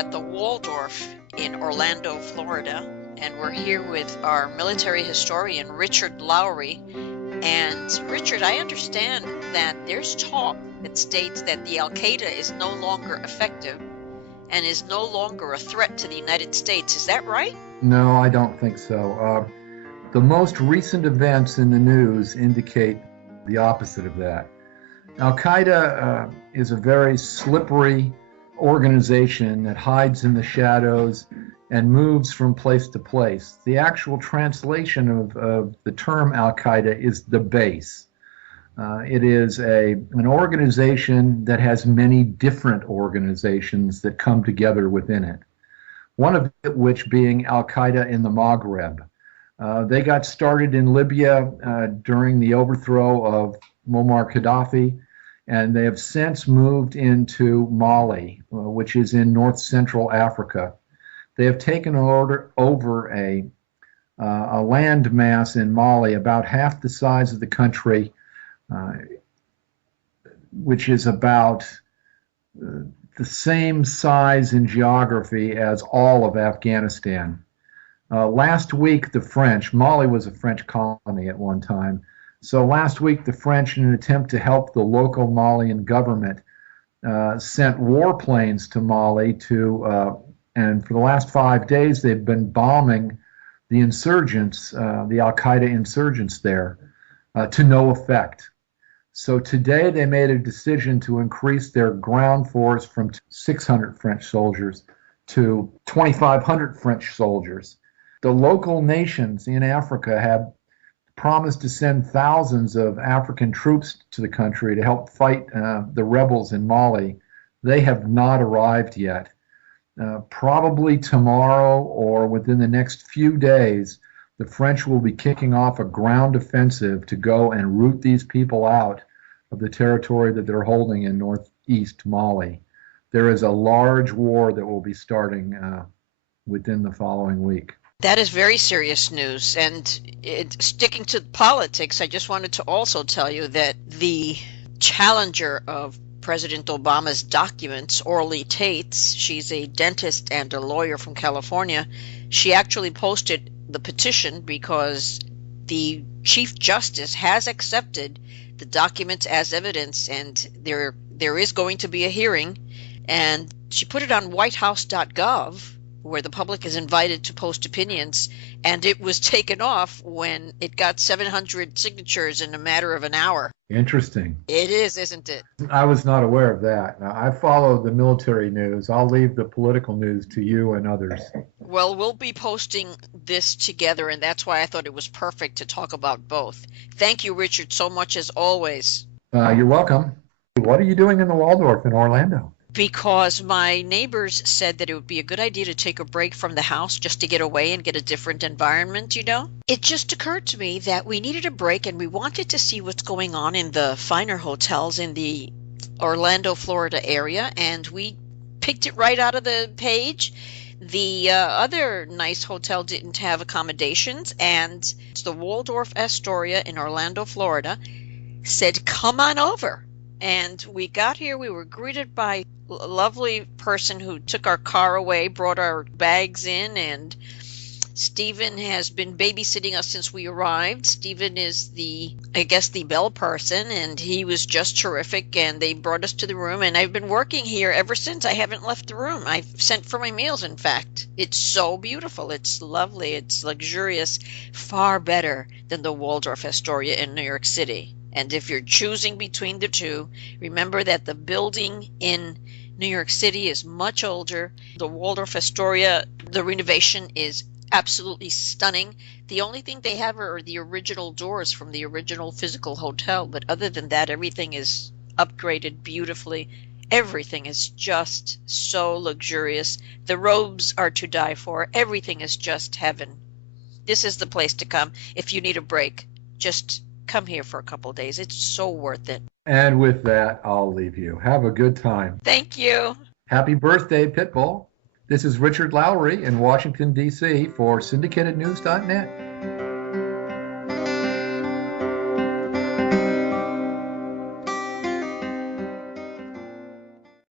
at the Waldorf in Orlando, Florida, and we're here with our military historian, Richard Lowry. And Richard, I understand that there's talk that states that the Al-Qaeda is no longer effective and is no longer a threat to the United States. Is that right? No, I don't think so. The most recent events in the news indicate the opposite of that. Al-Qaeda is a very slippery organization that hides in the shadows and moves from place to place. The actual translation of the term Al-Qaeda is the base. It is an organization that has many different organizations that come together within it. One of which being Al-Qaeda in the Maghreb. They got started in Libya during the overthrow of Muammar Gaddafi, and they have since moved into Mali, which is in north central Africa. They have taken over a land mass in Mali about half the size of the country, which is about the same size in geography as all of Afghanistan. Last week, the French, Mali was a French colony at one time, so last week the French, in an attempt to help the local Malian government, sent warplanes to Mali and for the last 5 days they've been bombing the insurgents, the Al-Qaeda insurgents there, to no effect. So today they made a decision to increase their ground force from 600 French soldiers to 2,500 French soldiers. The local nations in Africa have promised to send thousands of African troops to the country to help fight the rebels in Mali. They have not arrived yet. Probably tomorrow or within the next few days, the French will be kicking off a ground offensive to go and root these people out of the territory that they're holding in northeast Mali. There is a large war that will be starting within the following week. That is very serious news. And sticking to politics, I just wanted to also tell you that the challenger of President Obama's documents, Orly Tates, she's a dentist and a lawyer from California, she actually posted the petition because the Chief Justice has accepted the documents as evidence, and there is going to be a hearing. And she put it on whitehouse.gov, where the public is invited to post opinions, and it was taken off when it got 700 signatures in a matter of an hour. Interesting. It is, isn't it? I was not aware of that. Now, I follow the military news. I'll leave the political news to you and others. Well, we'll be posting this together, and that's why I thought it was perfect to talk about both. Thank you, Richard, so much as always. You're welcome. What are you doing in the Waldorf in Orlando? Because my neighbors said that it would be a good idea to take a break from the house just to get away and get a different environment, you know? It just occurred to me that we needed a break and we wanted to see what's going on in the finer hotels in the Orlando, Florida area, and we picked it right out of the page. The other nice hotel didn't have accommodations, and the Waldorf Astoria in Orlando, Florida said, come on over. And we got here, we were greeted by a lovely person who took our car away, brought our bags in, and Stephen has been babysitting us since we arrived. Stephen is the bell person, and he was just terrific, and they brought us to the room, and I've been working here ever since. I haven't left the room. I've sent for my meals, in fact. It's so beautiful. It's lovely. It's luxurious. Far better than the Waldorf Astoria in New York City. And if you're choosing between the two, remember that the building in New York City is much older. The Waldorf Astoria, the renovation is absolutely stunning. The only thing they have are the original doors from the original physical hotel. But other than that, everything is upgraded beautifully. Everything is just so luxurious. The robes are to die for. Everything is just heaven. This is the place to come if you need a break. Just come here for a couple of days. It's so worth it. And with that, I'll leave you. Have a good time. Thank you. Happy birthday, Pitbull. This is Richard Lowry in Washington, D.C. for syndicatednews.net.